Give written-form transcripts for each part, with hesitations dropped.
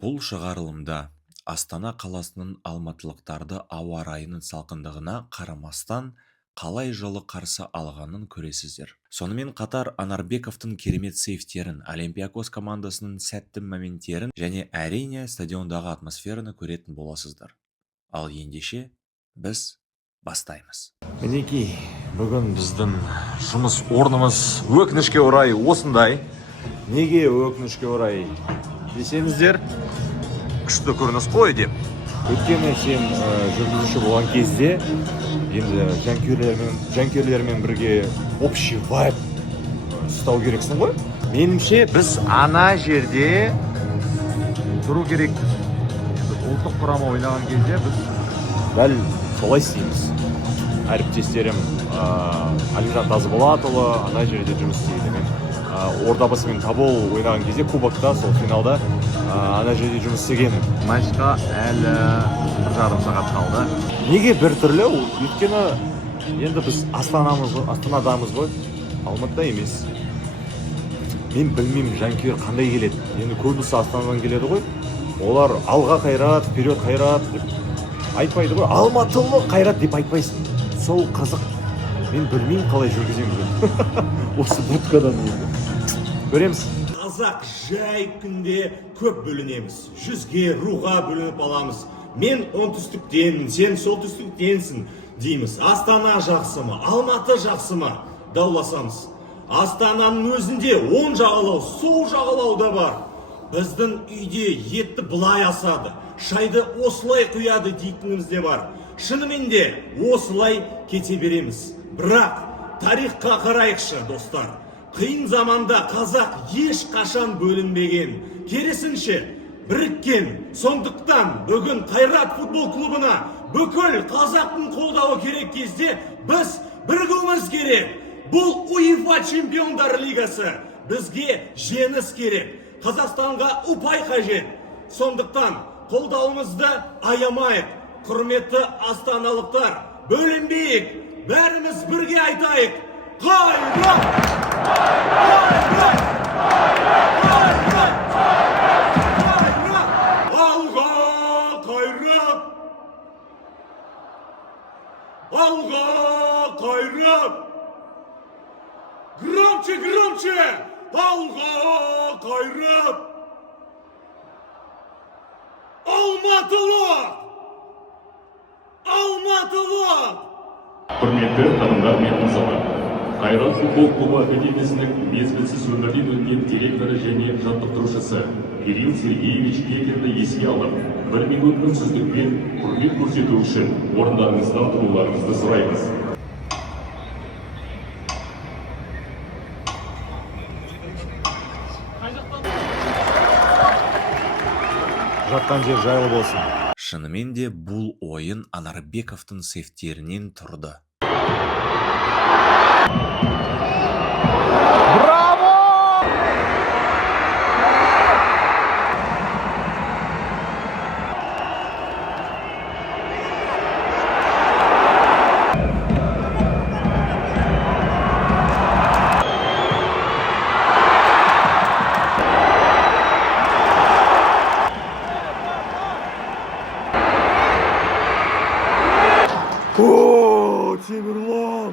Бұл шығарылымда Астана қаласының алматылықтарды ауа райының салқындығына қарамастан қалай жылы қарсы алғанын көресіздер. Сонымен қатар Анарбековтың керемет сейфтерін, Олимпиакос командасының сәтті моменттерін және әрине стадиондағы атмосфераны көретін боласыздар. Ал ендеше біз бастаймыз. Мінекей, бүгін біздің жұмыс орнымыз өкінішке орай осындай. Неге өкінішке орай десеңіздер, күшті көрініс қой деп. Өйткені сен жүргізуші болған кезде енді жанкүйерлермен бірге общий вайб ұстау керексің ғой. Меніңше біз ана жерде тұру керек. Ұлттық құрама ойнаған кезде біз дәл солай істейміз. Әріптестерім Алимжан Тазыболатұлы ана жерде жұмыс істейді. Мен Ордабасы мен Тобол ойнаған кезде кубокта, сол финалда ана жерде жұмыс істеген. Матчқа әлі 1,5 сағат қалды. Неге бір түрлі? Өйткені енді біз Астанадамыз ғой, Алматыда емес. Мен білмеймін, жанкүйер қандай келеді. Енді көбісі Астанадан келеді ғой. Олар алға қайрат, вперед қайрат деп айтпайды ғой. Алматылы қайрат деп айтпайсың. Сол қызық. Мен білмеймін қалай жүргіземін. Осы будкадан енді. Көреміз. Қазақ жай күнде көп бөлінеміз. 100-ге, руға бөлініп аламыз. Мен оңтүстіктенмін, сен солтүстіктенсің дейміз. Астана жақсы ма, Алматы жақсы ма дауласамыз. Астананың өзінде 10 жағалау, сол жағалау да бар. Біздің үйде етті былай асады, шайды осылай құяды дейтініміз де бар. Шынымен де осылай кете береміз. Бірақ тарихқа қарайықшы, достар. Қиын заманда қазақ еш қашан бөлінбеген. Керісінше біріккен. Сондықтан бүгін Қайрат футбол клубына бүкіл қазақтың қолдауы керек кезде біз бірігуіміз керек. Бұл УЕФА чемпиондар лигасы. Бізге жеңіс керек. Қазақстанға ұпай қажет. Сондықтан қолдауымызды аямайық. Құрметті астаналықтар, бөлінбейік. Бәріміз бірге айтайық. Қайрат! Қайрат! Қайрат! Қайрат! Алға қайрат! Алға қайрат! Громче, громче! Алға қайрат! Алматылық! Алматылық! Құрметті қадамдар мен мырзалар, Қайрат футбол клубы академиясының мезгілсіз өмірден өткен директоры және жаттықтырушысы Кирилл Сергеевич Кекерді еске алып, 1 минут үнсіздікпен құрмет көрсету үшін орындарыңыздан тұруларыңызды сұраймыз. Жатқан жер жайлы болсын. Шынымен де бұл ойын Анарбековтың сейфтерінен тұрды. О, Темірлан!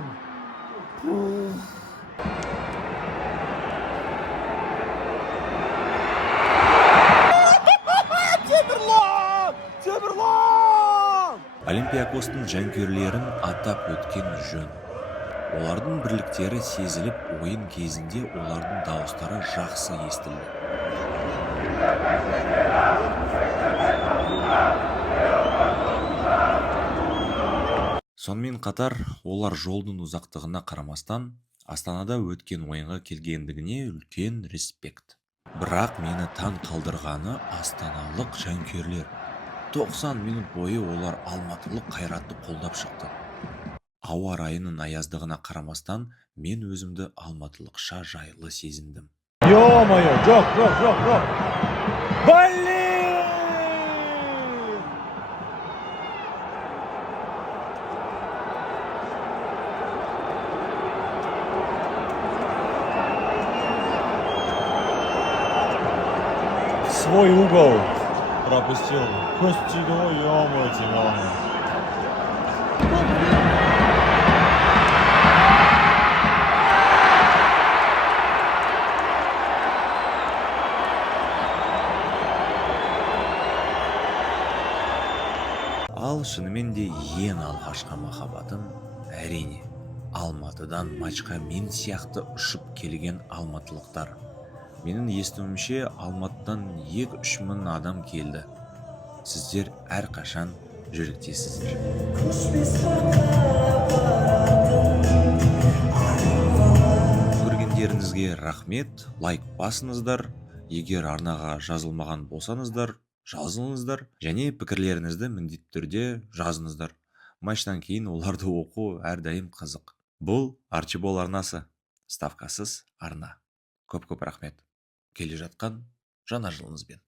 Темірлан! Олимпиакостың жанкүйерлерін атап өткен жөн. Олардың бірліктері сезіліп, ойын кезінде олардың дауыстары жақсы естілді. Сонымен қатар, олар жолдың ұзақтығына қарамастан, Астанада өткен ойынға келгендігіне үлкен респект. Бірақ мені таң қалдырғаны астаналық жанкүйерлер. 90 минут бойы олар алматылық Қайратты қолдап шықты. Ауа райының аяздығына қарамастан, мен өзімді алматылықша жайлы сезіндім. Ё-моё, жоқ. Блин! Свой угол пропустил. Көз тиді ғой, ё-моё, тиме алмай. Ал шынымен де ең алғашқы махаббатым әрине Алматыдан матчқа мен сияқты ұшып келген алматылықтар. Менің естуімше Алматыдан 2-3 мың адам келді. Сіздер әрқашан жүректесіздер. Көргендеріңізге рахмет, лайк басыңыздар. Егер арнаға жазылмаған болсаңыздар, жазылыңыздар, және пікірлеріңізді міндетті түрде жазыңыздар. Матчтан кейін оларды оқу әрдайым қызық. Бұл Арчибол арнасы, ставкасыз арна. Көп-көп рахмет. Келе жатқан жаңа жылыңызбен.